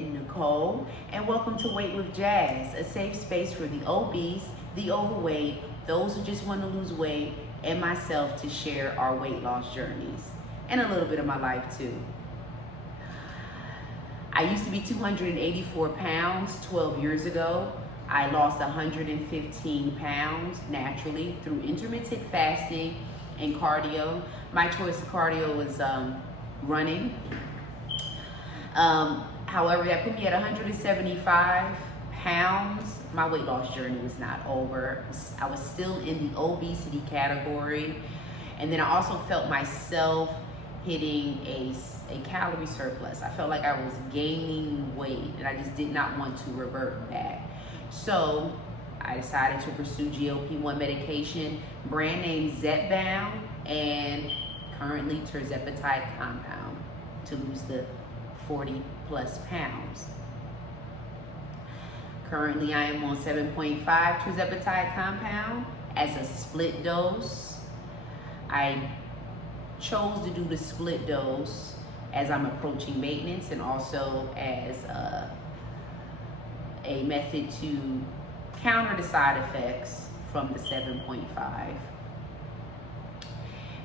Nicole, and welcome to Weight with Jazz, a safe space for the obese, the overweight, those who just want to lose weight, and myself to share our weight loss journeys, and a little bit of my life too. I used to be 284 pounds 12 years ago. I lost 115 pounds naturally through intermittent fasting and cardio. My choice of cardio was running. However, that put me at 175 pounds. My weight loss journey was not over. I was still in the obesity category. And then I also felt myself hitting a calorie surplus. I felt like I was gaining weight and I just did not want to revert back. So I decided to pursue GLP-1 medication, brand name Zepbound, and currently Tirzepatide compound to lose the 40 plus pounds. Currently I am on 7.5 Tirzepatide compound as a split dose. I chose to do the split dose as I'm approaching maintenance and also as a method to counter the side effects from the 7.5.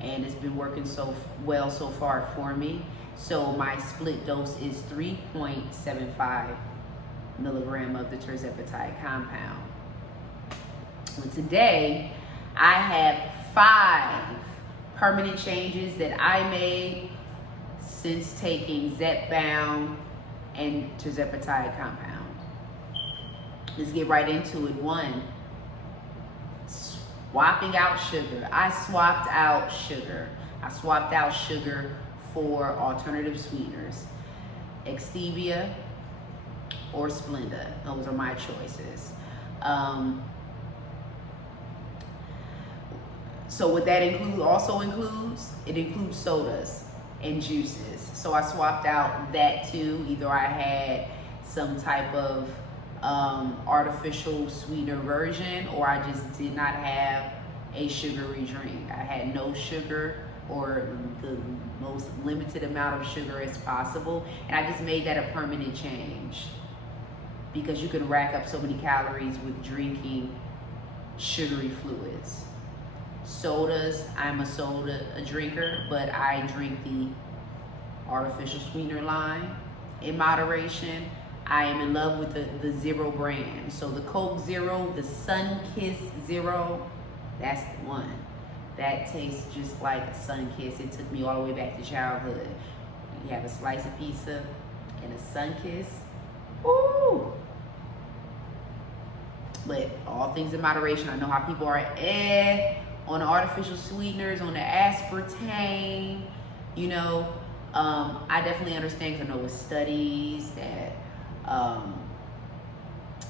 And it's been working so well so far for me. So my split dose is 3.75 milligram of the Tirzepatide compound. And today, I have 5 permanent changes that I made since taking Zepbound and Tirzepatide compound. Let's get right into it. 1, swapping out sugar. I swapped out sugar. I swapped out sugar for alternative sweeteners, Stevia or Splenda. Those are my choices. So what that includes, it includes sodas and juices. So I swapped out that too. Either I had some type of artificial sweetener version, or I just did not have a sugary drink. I had no sugar, or the most limited amount of sugar as possible. And I just made that a permanent change because you can rack up so many calories with drinking sugary fluids. Sodas, I'm a soda drinker, but I drink the artificial sweetener line in moderation. I am in love with the Zero brand. So the Coke Zero, the Sun-Kissed Zero, that's the one. That tastes just like a sun-kiss. It took me all the way back to childhood. You have a slice of pizza and a sun-kiss. Ooh! But all things in moderation. I know how people are on the artificial sweeteners, on the aspartame, you know. I definitely understand, because I know with studies that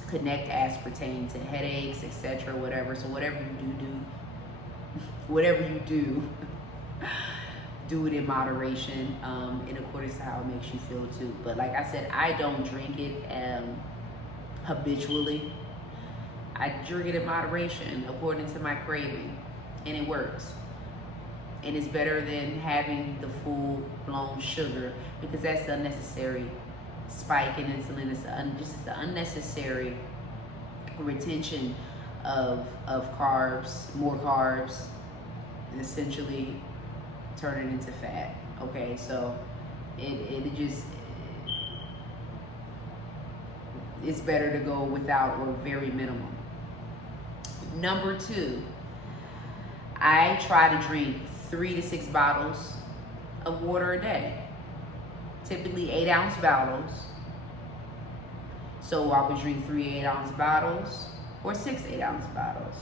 connect aspartame to headaches, etc., whatever. So whatever you do, do it in moderation, in accordance to how it makes you feel too. But like I said, I don't drink it habitually. I drink it in moderation according to my craving, and it works. And it's better than having the full-blown sugar, because that's the unnecessary spike in insulin. It's just the unnecessary retention of carbs, more carbs, and essentially turn it into fat. Okay, so it's better to go without or very minimum. Number 2, I try to drink 3 to 6 bottles of water a day, typically 8-ounce bottles. So I would drink 3 8-ounce bottles or 6 8-ounce bottles.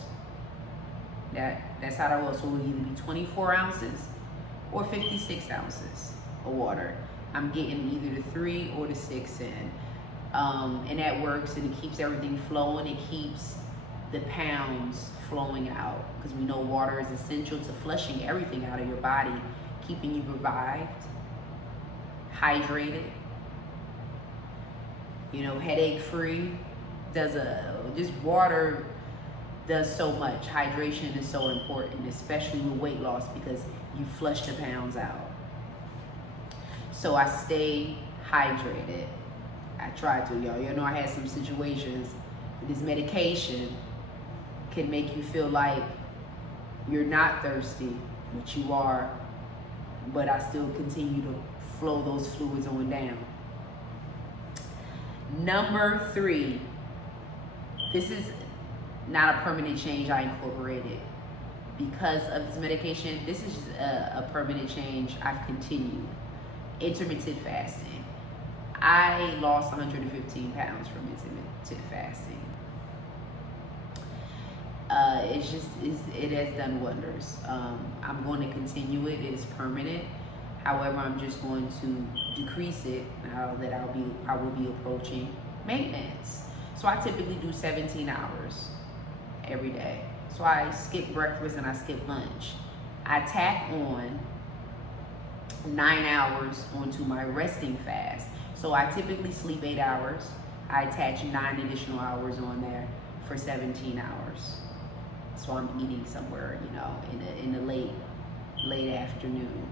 That's how that was. So it would either be 24 ounces or 56 ounces of water. I'm getting either the 3 or the 6 in. And that works, and it keeps everything flowing. It keeps the pounds flowing out, because we know water is essential to flushing everything out of your body, keeping you revived, hydrated, you know, headache free. Just water does so much. Hydration is so important, especially with weight loss, because you flush the pounds out. So I stay hydrated. I tried to, y'all. You know, I had some situations. This medication can make you feel like you're not thirsty, but you are. But I still continue to flow those fluids on down. Number 3, this is not a permanent change I incorporated because of this medication. This is just a permanent change I've continued. Intermittent fasting. I lost 115 pounds from intermittent fasting. It has done wonders. I'm going to continue it. It is permanent. However, I'm just going to decrease it now that I will be approaching maintenance. So I typically do 17 hours every day. So I skip breakfast and I skip lunch. I tack on 9 hours onto my resting fast. So I typically sleep 8 hours. I attach 9 additional hours on there for 17 hours. So I'm eating somewhere, you know, in the late afternoon,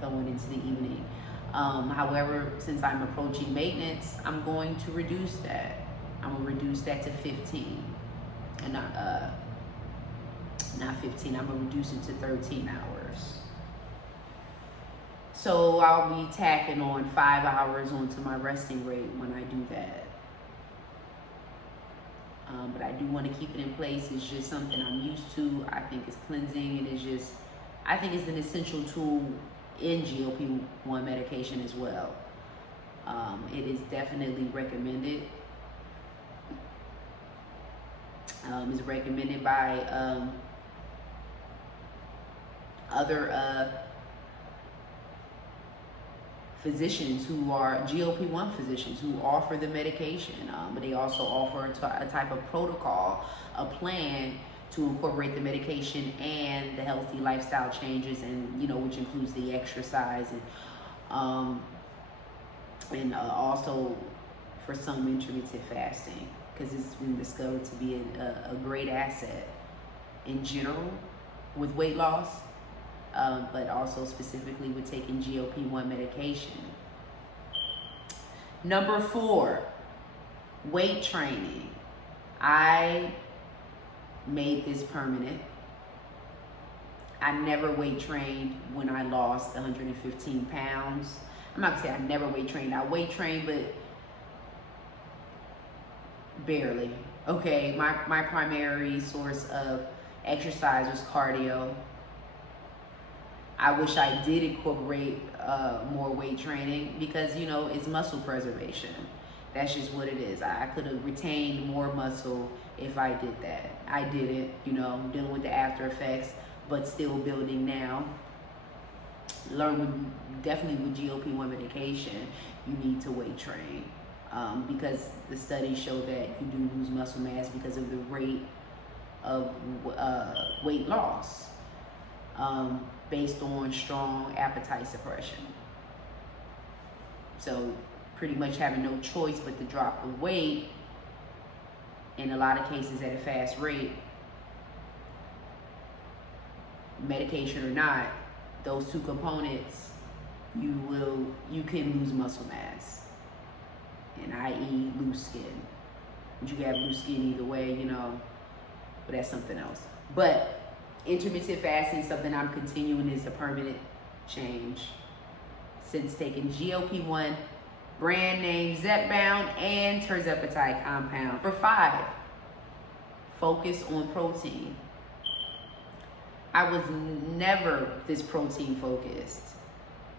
going into the evening. However, since I'm approaching maintenance, I'm going to reduce that. I'm gonna reduce that to 15, and not 15. I'm gonna reduce it to 13 hours. So I'll be tacking on 5 hours onto my resting rate when I do that. But I do want to keep it in place. It's just something I'm used to. I think it's cleansing. It is just, I think it's an essential tool in GLP-1 medication as well. It is definitely recommended. It's recommended by other physicians who are GLP-1 physicians who offer the medication, but they also offer a type of protocol, a plan to incorporate the medication and the healthy lifestyle changes, and which includes the exercise and also for some intermittent fasting, because it's been discovered to be a great asset in general with weight loss. But also specifically with taking GLP-1 medication. Number 4, weight training. I made this permanent. I never weight trained when I lost 115 pounds. I'm not gonna say I never weight trained. I weight trained, but barely. Okay, my primary source of exercise was cardio. I wish I did incorporate more weight training because, it's muscle preservation. That's just what it is. I could have retained more muscle if I did that. I didn't, dealing with the after effects, but still building now. Definitely with GLP-1 medication, you need to weight train because the studies show that you do lose muscle mass because of the rate of weight loss. Based on strong appetite suppression. So pretty much having no choice but to drop the weight, in a lot of cases at a fast rate, medication or not, those two components, you can lose muscle mass, and i.e. lose skin. You can have loose skin either way, but that's something else. But intermittent fasting, something I'm continuing, is a permanent change since taking GLP-1 brand name Zepbound and Tirzepatide compound. Number 5, focus on protein. I was never this protein focused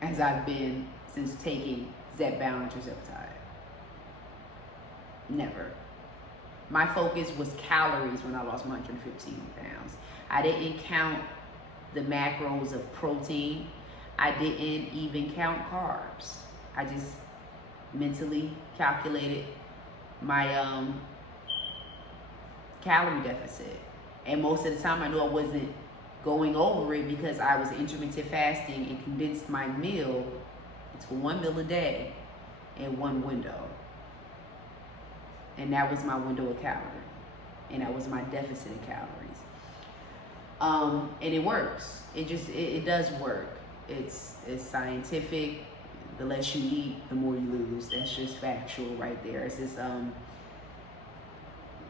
as I've been since taking Zepbound and Tirzepatide. Never. My focus was calories when I lost 115 pounds. I didn't count the macros of protein. I didn't even count carbs. I just mentally calculated my calorie deficit. And most of the time I knew I wasn't going over it because I was intermittent fasting and condensed my meal into 1 meal a day in one window. And that was my window of calorie. And that was my deficit of calories. And it works. It does work. It's scientific. the less you eat, the more you lose. That's just factual right there. It's just,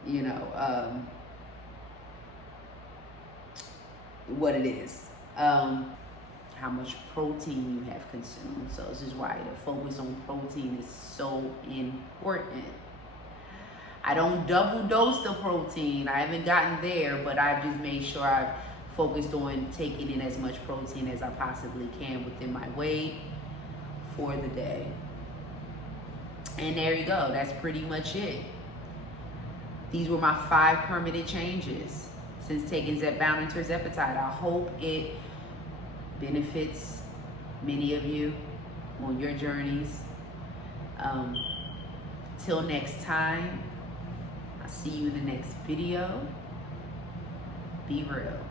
you know, what it is. How much protein you have consumed. So this is why the focus on protein is so important. I don't double dose the protein. I haven't gotten there, but I've just made sure I've focused on taking in as much protein as I possibly can within my weight for the day. And there you go. That's pretty much it. These were my 5 permanent changes since taking Zepbound and Tirzepatide. I hope it benefits many of you on your journeys. Till next time, I'll see you in the next video. Be real.